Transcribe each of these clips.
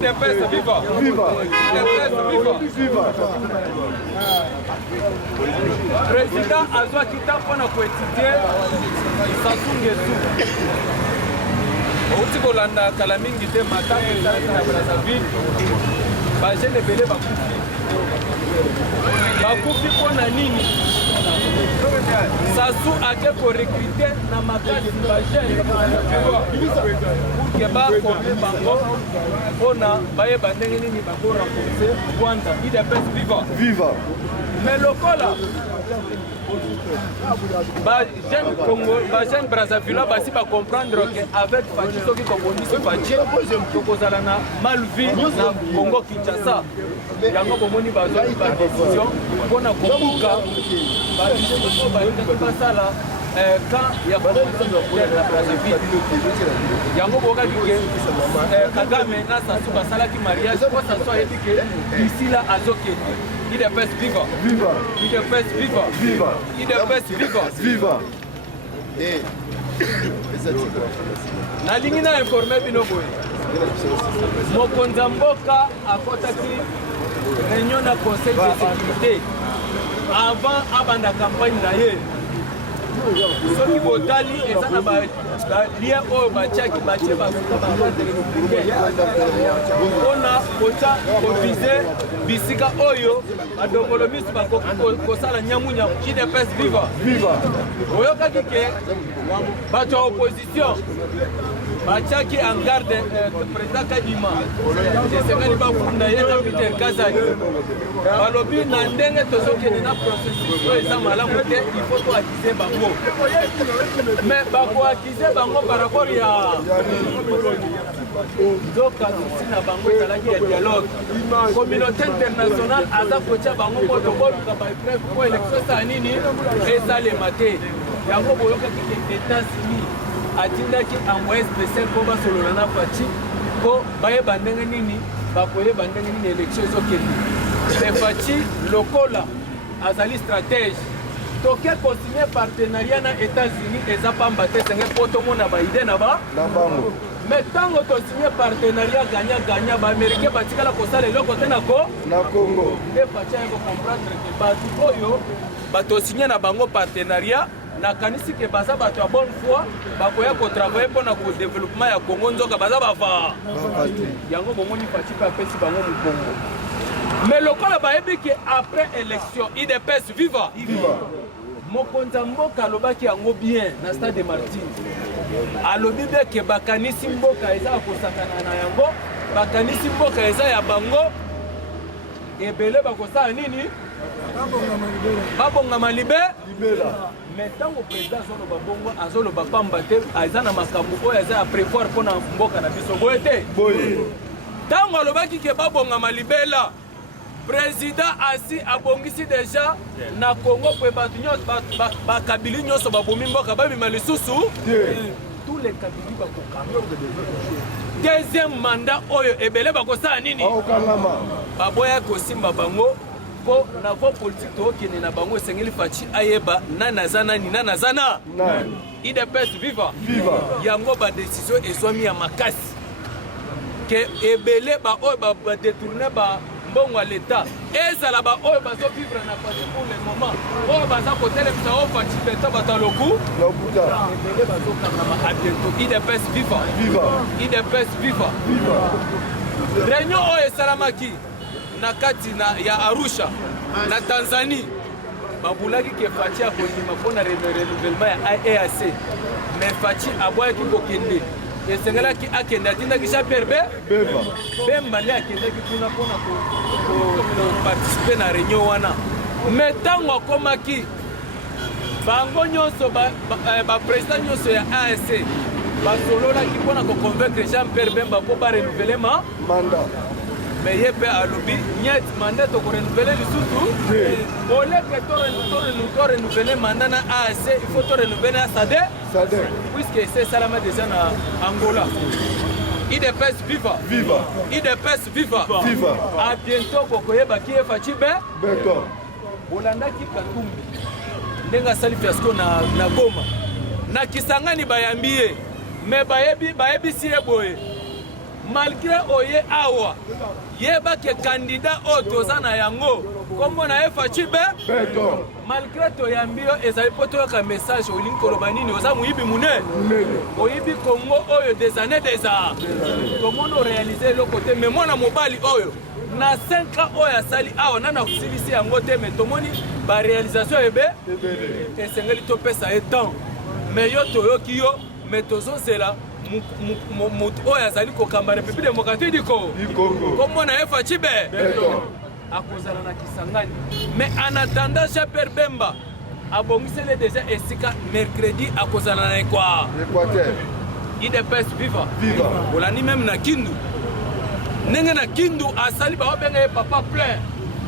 Viva! Viva! Viva! Président Azwa Kita pour étudier Sassou Nguesso. Au Tibolanda, Kalamingi de Matam et Brazzaville, Bagé de Belé Bakoufi. Bakoufi pour Nanini. Sassou a été pour recruter dans ma case de Bagé pour que ba former bango ona baye bandengeni ni bango renforcer Rwanda il est vivant viva mais lokola ba jeune Congo ba jeune Brazzaville ba si ba comprendre que avec Fachi soki Congolais Fachi tokozala na malvi na Congo Kinshasa yango bomoni bazwa ba décision pona kobuka ba décision ba sala quand il y a beaucoup de la Brazzaville, il y a beaucoup de Kagame na Sassou basala qui mariage, quoi ça soit éduqué ici là à Zoké. Il est best vivant. Viva. Il est best vivant. Viva. Il est best vivant. Viva. Et na lingi na informé bino boy. Mokonza mboka akotaki réunion na conseil de sécurité avant abanda campagne na ye. Soki botali eza na ba lien oyo batiaki batie basuka bakadre mpona kota kovize bisika oyo badongolo miso bakoki kosala nyamunyamu idps viva oyokaki ke bato ya opposition batiaki en garde président Kadima esengeli bafunda ye na Peter Kazali balobi na ndenge tozokende na processus oyo eza malamu te il faut toakize bango mais bakoakize bango par rapport ya nzoka susi na bango ezalaki ya dialogue communauté internationale aza kotia bango moto boluka baepreuve po élection esala nini esalema te yango boyokaki ke États-Unis atindaki envoyé spécial po basolola na Fachi po bayeba ndenge nini bakoyeba ndenge nini élection ezokende mais Fachi lokola azali stratège toke continuer partenariat na États-Unis eza pamba te senge po tomona baide na bango mais tango tosigner partenariat gagnant baaméricain batikala kosala eloko te na Congo e Fachi ayeko comprendre ke bato oyo batosigner na bango partenariat nakanisi ke baza bato ya bonne foi bakoya kotravaille mpona kodéveloppement ya Congo nzoka baza bava yango bomoni Fachi mpe apesi bango mokongo mais lokola bayebi ke après élection idps viva mokonza mboka alobaki yango bien na stade de Martyrs alobi be ke bakanisi mboka eza kosakana na yango bakanisi mboka eza ya bango ebele bakosala nini babongama libela mais tango président azoloba bongo azoloba pamba te aza na makambo oyo aza ya prévoir mpona mboka na biso boye te tango alobaki ke babongama libela président asi abongisi deja na Congo po bato nyonso bakabili nyonso babomi mboka babima lisusu tous les kabili bakokanga deuxième mandat oyo ebele bakosala nini baboya kosimba bango po na vo politique tookende na bango esengeli Fachi ayeba nani aza nani nani aza na idps viva yango badécision ezwami ya makasi ke ebele baoyo badétourne mbongo ya l'État ezala baoyo bazovivre na Fachi pour le moment oyo baza kotelemisa oyo Fachi peta bato ya lokuta ebele bazokangama a bientôt idps viva réunion oyo esalamaki na kati ya Arusha na Tanzanie babulaki ke Fachi akondima mpona renouvellement ya EAC mais Fachi aboyaki kokende esengelaki akende atindaki Jean-Pierre Bemba nde akendaki kuna mpona koparticipe na réunion wana mais ntango akomaki bango nyonso baprésident nyonso ya ANC basololaki mpona koconvaincre Jean-Pierre Bemba mpo barenouvele mandat mais ye mpe alobi nyet mandat tokorenouvele lisusu oleke torenouvele mandat na ANC il faut torenouvele na SADC puisque c'est salama déjà na Angola idps viva idps viva a bientôt bokoyebaki ye Fachi bolandaki Katumbi ndenge asali fiasco na Goma na Kisangani bayambi ye mais bayebisi ye boye malgré oye awa yeba ke candidat o tozana yango kombo na Fachi Beton malgré toyambi yo ezali po toyoka message olingi koloba nini oza moyibi mune oyibi Congo oyo des années déjà tomoni oréalise eloko te mais mwana mobali oyo na 5 ans oyo asali awa nana kosilisi yango te mais tomoni baréalisation ebe esengeli topesa ye temps mais yo toyoki yo mais tozozela moto oyo azali kokamba République démocratique du Congo kombo na Fachi Beton akozala na Kisangani mais en attendant Jean-Pierre Bemba abongisele déjà esika mercredi akozala na Équateur IDPS viva olani même na Kindu ndenge na Kindu asali baobenga papa plein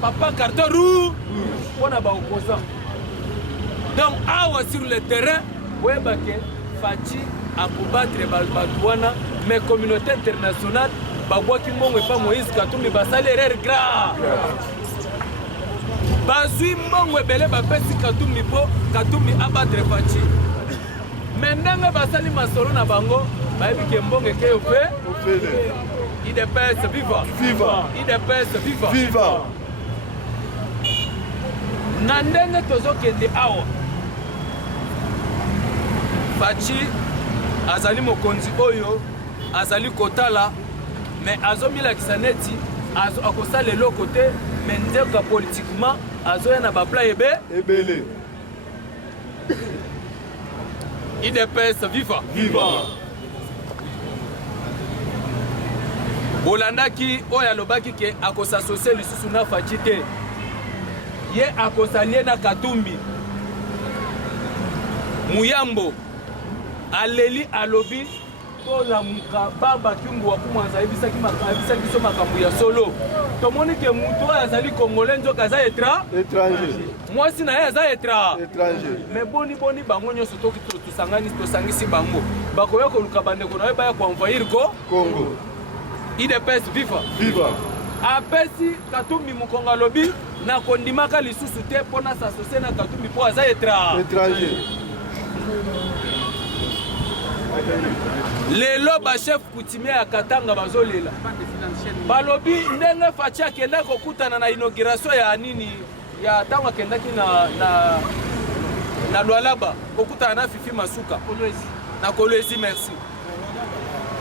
papa carton rouge mpona baopposant donc awa sur le terrain oyebake Fachi akobattre bato wana mais communauté internationale babwaki mbongo epa Moïse Katumbi basali erreur grave bazwi mbongo ebele bapesi Katumbi mpo Katumbi abattre Fachi mais ndenge basali masolo na bango bayebi ke mbongo ekeyo pe IDPS viva IDPS viva na ndenge tozokende awa Fachi azali mokonzi oyo azali kotala mais azomilakisa neti akosala eloko te mais ndeko politiquement azoya na bapla ebele IDPS viva bolandaki oyo alobaki ke akosasosiye lisusu na Fachi te ye akosalie na Katumbi Muyambo aleli alobi tolamuka baba kiungu wa kumwanza ebisaki biso makambo ya solo tomoni ke mutu oyo azali congolais nzoka aza étranger mwasi na ye aza étranger mais boni bango nyonso toki tosangisi bango bakoya koluka bandeko na ye baya koenvahir Congo IDPS viva apesi Katumbi mokongo alobi na kondimaka lisusu te mpona s'associer na Katumbi mpo aza étranger lelo bachef coutumier ya Katanga bazolela balobi ndenge Fachi akenda kokutana na inauguration ya nini ya ntango akendaki na Lualaba kokutana na Fifi Masuka na Kolwezi merci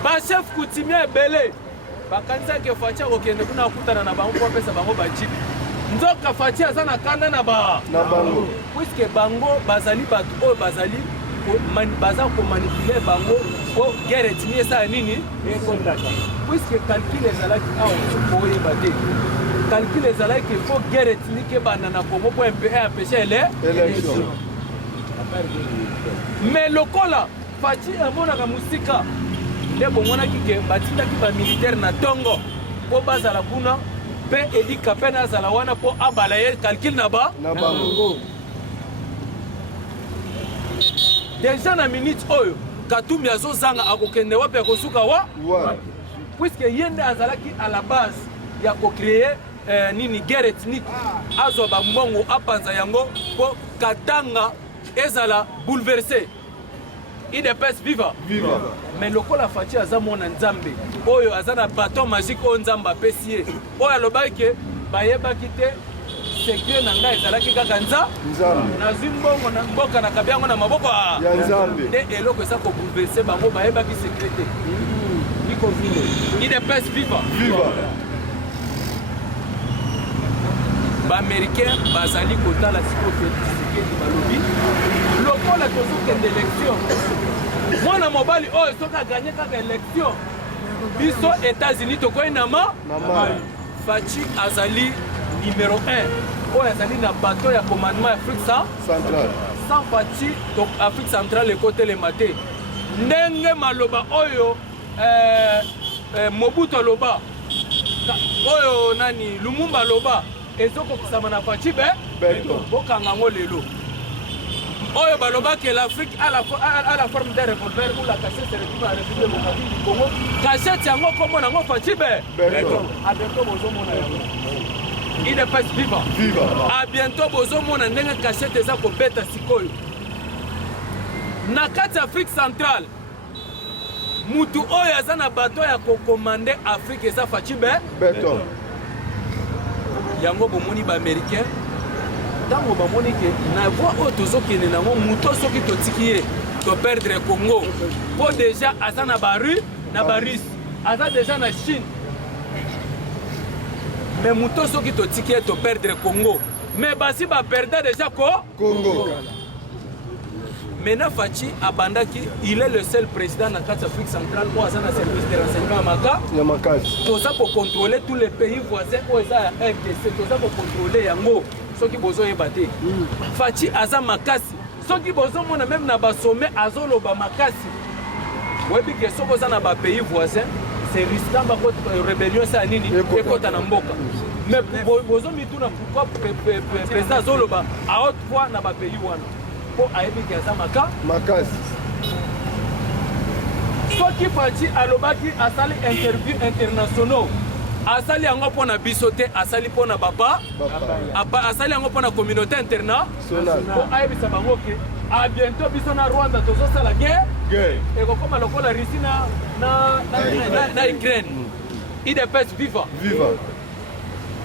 bachef coutumier ebele bakanisaki Fachi akokende kuna kokutana na bango mpo apesa bango bajibi nzoka Fachi aza na kanda na bango puisque bango bazali bato oyo bazali baza komanipule bango po guerre etini esala nini puisque calcul ezalaki awa oyeba te calcul ezalaki po guerre etini kebanda na Congo po empêche élection mais lokola Fachi amonaka mosika nde bomonaki ke batindaki bamilitaire na ntongo po bazala kuna mpe Edi Kapene azala wana po abala ye calcul na bango déjà na minute oyo Katumbi azozanga akokende wapi akosuka puisque ye nde azalaki à la base ya kocréer nini guerre ethnique azwa bambongo apanza yango po Katanga ezala bouleversé IDPS viva mais lokola Fachi aza mwana nzambe oyo aza na baton magique oyo nzambe apesi ye oyo alobaki ke bayebaki te secret na ngai ezalaki kaka nazwi mbongo na mboka na kabi yango na maboko ya nzambe nde eloko eza kobouleverse bango bayebaki secret te IDPS viva baaméricain bazali kotala sikoyo Tshisekedi balobi lokola tozokende élection mwana mobali oyo soki aganye kaka élection biso États-Unis tokoyi na Fachi azali numéro 1 oyo azali na bateau ya commandement ya Afrique centrale sans Fachi donc Afrique centrale ekotelema te ndenge maloba oyo Mobutu aloba oyo nani Lumumba aloba ezokokisama na Fachi Beton bokanga yango lelo oyo balobaki l'Afrique à la forme d'un revolver ou la cachette se retrouve à la République démocratique du Congo cachette yango kombo nango Fachi Beton à bientôt bozomona yango IDPS viva à bientôt bozomona ndenge cachette eza kobeta sikoyo na kati Afrique centrale mutu oyo aza na bato ya kokomande Afrique eza Faci Beton yango bomoni ba-américain ntango bamoni ke na voie oyo tozokende nango mutu soki totiki ye toperdre Congo po déjà aza na barusse aza déjà na Chine mais mutu soki totiki ye toperdre Congo mais basi baperda déjà Congo. Maintenant Faci abandaki, il est le seul président dans l'Afrique centrale où il y a un service de renseignement à tout ça pour contrôler tous les pays voisins où il y a un RDC, tout ça pour contrôler Yango, ceux qui besoin de battre. Faci aza makasi, ceux qui besoin même na ba sommet azolo ba makasi. Oui, puis que ceux qui sont dans les pays voisins, c'est risquant ba rébellion ça nini et kota na mboka. Mais besoin mituna pourquoi président azolo ba à haute voix na ba pays wana. Pour ayebi kaza makasi soki Faci alobaki asali interview internationaux asali yango pona bisote asali pona baba asali yango pona communauté internationale pour ayebisa bango ke a bientôt biso na Rwanda tozosala guerre ekokoma lokola Russie na Ukraine IDPS viva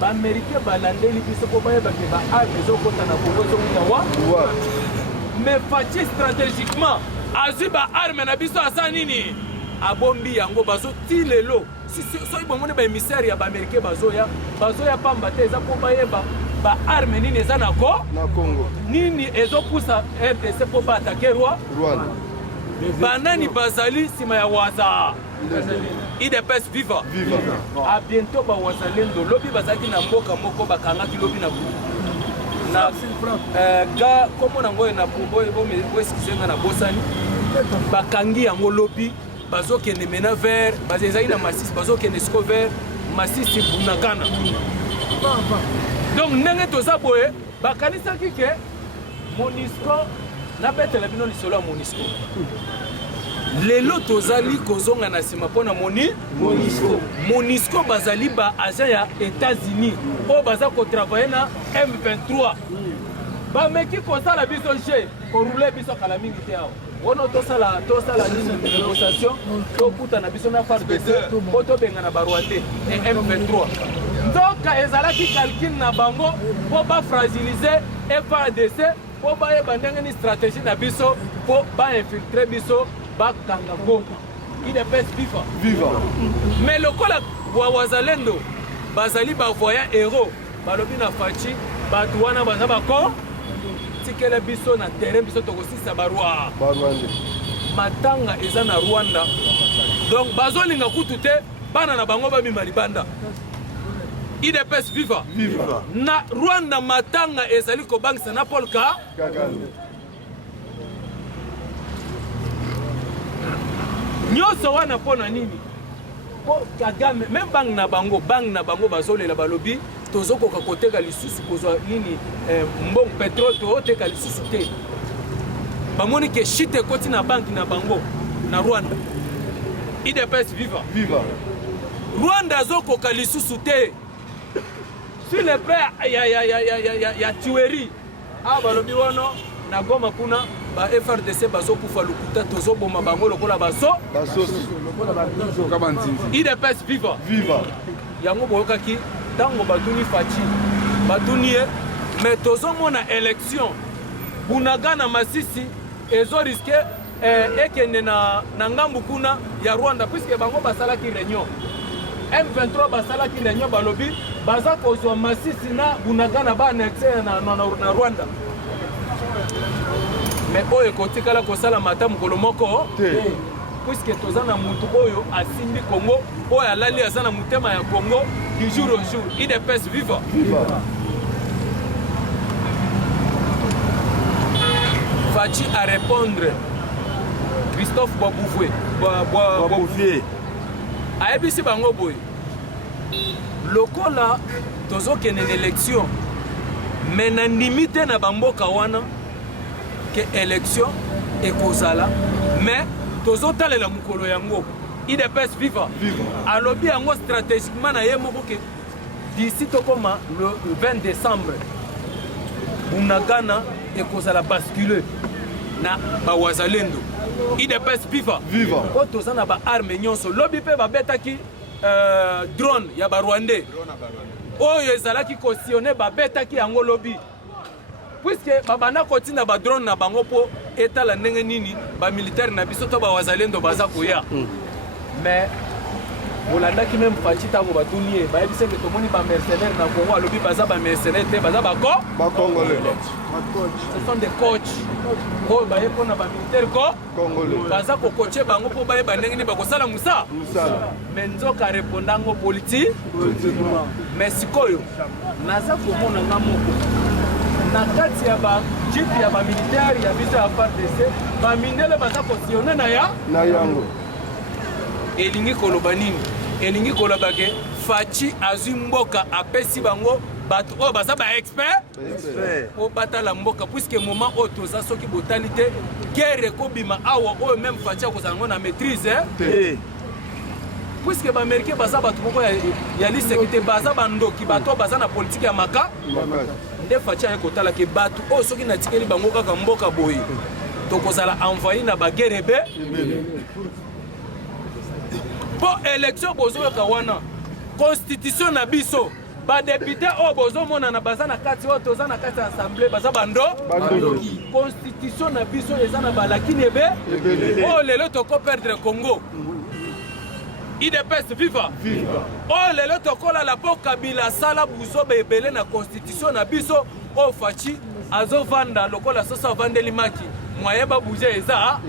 ba-américain balandeli biso po bayeba ke ba-arme ezokota na Congo ezokita mais Faci stratégiquement azwi ba-arme na biso asa nini abombi yango bazo ti lelo soki bomoni baémissaire ya ba-américain bazoya pamba te eza mpo bayeba ba-arme nini eza na Congo nini ezopusa RDC mpo baatake Rwanda banani bazali nsima ya waza IDPS viva a bientôt bawazalendo lobi bazalaki na mboka moko bakangaki lobi na ga komo na ngoyo na boeskizenga na bosani bakangi yango lobi bazokende mena vers bazezaki na Masisi bazokende siko vers Masisi Bunagana donc ndenge toza boye bakanisaki ke MONUSCO napetela bino lisolo ya MONUSCO lelo tozali kozonga na nsima mpona MONUSCO bazali ba agent ya États-Unis oyo baza kotravaye na M23 bameki kosala biso je korule biso kala mingi te awa wana tosala nini négociation tokuta na biso na FARDC po tobenga na barwandais M23 nzoka ezalaki calcul na bango po bafragilize FARDC po bayeba ndenge ni stratégie na biso po bainfiltre biso bakanga Goma IDPS viva mais lokola wazalendo bazali bavoya héros balobi na Faci bato wana baza bako tikele biso na terrain biso tokosisa barwande matanga eza na Rwanda donc bazolinga kutu te bana na bango babima libanda IDPS viva na Rwanda matanga ezali kobangisa na Paul Kagame nyonso wana mpona nini po Kagame même bang na bango bazolela balobi tozokoka koteka lisusu kozwa nini mbongo pétrole tooteka lisusu te bamoni ke shite ekoti na banki na bango na Rwanda IDPS viva Rwanda azokoka lisusu te sur le père ya tuerie awa balobi wano na Goma kuna ba FRDC bazokufa lokuta tozoboma bango lokola IDPS viva yango boyokaki ntango batuni Faci batuni ye mais tozomona élection Bunagana Masisi ezoriske ekende na ngambu kuna ya Rwanda puisque bango basalaki réunion M23 basalaki réunion balobi baza kozwa Masisi na Bunagana baannexe na Rwanda mais oyo kotikala kosala mata mokolo moko puisque toza na mutu oyo asimbi Congo oyo alali aza na mutema ya Congo du jour au jour IDPS viva Faci à répondre Christophe Boisbouvier ayebisi bango boye lokola tozokende na élection mais na ndimi te na bamboka wana ke élection ekozala mais tozotalela mokolo yango IDPS viva alobi yango stratégiquement na ye moko ke d'ici tokoma le 20 décembre Bunagana ekozala basculer na bawazalendo IDPS viva po tozana ba arme nyonso lobi pe babetaki drone ya ba Rwandais oyo ezalaki cautionné babetaki yango lobi puisque babana kotina ba drone na bango po etala ndenge nini ba militaire na biso to ba wazalendo baza koya mais bolandaki même fachi tango batunie bayebise ke tomoni ba mercenaires na Congo alobi baza ba mercenaires te baza ba congolais. Ce sont des coachs oyo baye mpona ba militaire baza kokoche bango mpo bayeba ndenge nini bakosala musa mais nzoka repondango politique mais sikoyo naza komona nga moko na kati ya ba jipe ya ba militaire ya biso ya FARDC ba mindele baza kosione na yango elingi koloba nini elingi koloba ke fachi azwi mboka apesi bango bato oyo baza ba expert po batala mboka puisque moment oyo toza soki botali te guerre ekobima awa oyo même fachi akozala ngo na maîtrise puisque baaméricain baza bato moko ya lisekite baza bandoki bato baza na politike ya maka nde fachi aye kotala ke bato oyo soki natikeli bango kaka mboka boye tokozala envoyé na baguerre ebe po élection bozoyoka wana constitution na biso badepute oyo bozomona na baza na kati oyo toza na kati ya assemblée baza bandoki constitution na biso eza na balakini ebe oyo lelo toko perdre Congo IDPS viva oyo lelo tokolala po Kabila asala buzoba ebele na constitution na biso oyo fachi azovanda lokola soso avandeli maki mwayeba bouge eza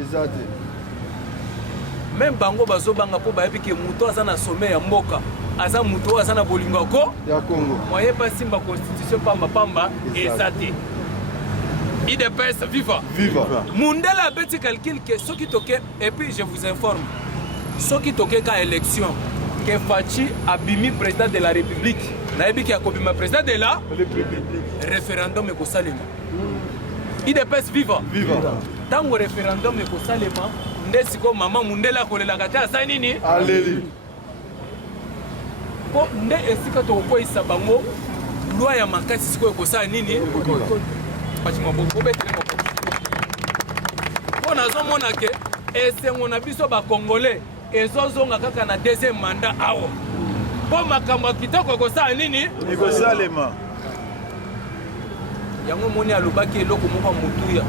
même bango bazobanga po bayebi ke muto aza na sommet ya mboka aza muto aza na bolingo ya Congo mwayeba simba constitution pamba eza te IDPS viva mundela abeti calcul ke soki toke et puis je vous informe soki toke ka élection ke fachi abimi président de la république nayebi ke akobima président de la référendum ekosalema IDPS viva tango référendum ekosalema nde siko mama mundela kolelaka te asa nini aleli po nde esika tokokweyisa bango lwa ya makasi sikoyo ekosala nini mpo nazomona ke esengo na biso bakongolais ezozonga kaka na deuxième mandat awa mpo makambo ya kitoko ekosala nini ekosalema yango moni alobaki eloko moko motuya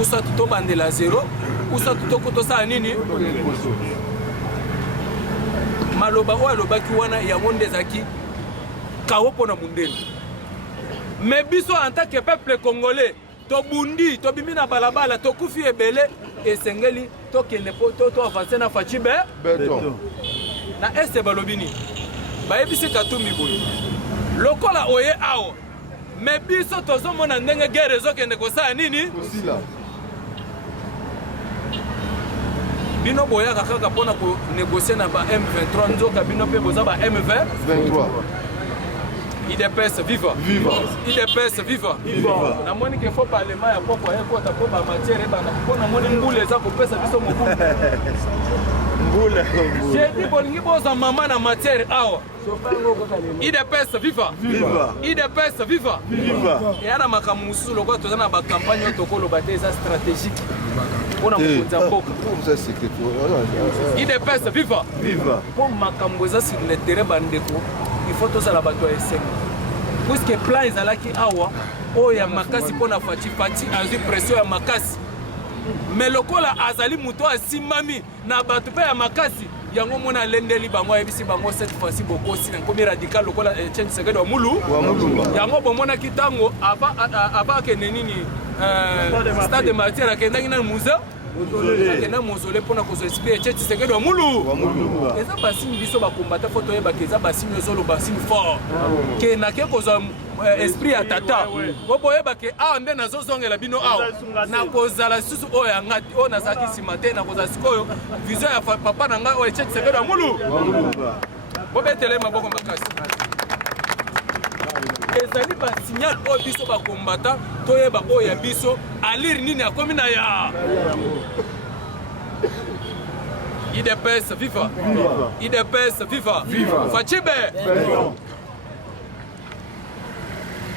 usa tutobandela zero usa tutokotosala nini maloba oyo alobaki wana yango nde ezalaki kawo mpona mundele mais biso en tant que peuple congolais tobundi tobimi na balabala tokufi ebele esengeli tokende po to avance na fachi beton na este balobi nini bayebisi Katumbi boye lokola oye awa mais biso tozomona ndenge guerre ezokende kosala nini bino boyaka kaka mpona konégocier na ba M23 nzoka bino mpe boza ba M23 IDPS viva IDPS viva namoni ke fo parlement ya poko ekota po ba matière ebana mpo namoni mbula eza kopesa biso mokulu jedi bolingi boza mama na matière awa IDPS viva IDPS viva eya na makambo mosusu lokola toza na bakampagne oyo tokoloba te eza stratégique mpona mokonzi ya mboka IDPS viva mpo makambo eza sur le terrain bandeko il faut tozala bato ya esengo puisque plan ezalaki awa oyo ya makasi mpona fachi azwi pression ya makasi mais lokola azali moto asimbami na bato mpe ya makasi yango mona alendeli bango ayebisi bango cette fois-ci bokosi na nkomi radical lokola Etienne Tshisekedi wa mulu yango bomonaki ntango ava akende nini stade de martyr akendaki na musée akenda mozole mpona kozwa esprit Etienne Tshisekedi wa mulu eza basini biso bakombata fo toyebaka eza basini ezoloba basini fort ke nake kozwa esprit ya tata po boyebake awa nde nazozongela bino awa nakozala lisusu oyo yanga oyo nazalaki nsima te nakozala sikoyo vision ya papa na ngai oyo Etienne Tshisekedi wa mulu bobetele maboko makasi ezali basignal oyo biso bakombata toyeba oyo ya biso alire nini akomi na ya IDPS viva IDPS viva fachibe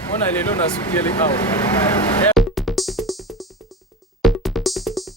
mpona lelo nasukeli awa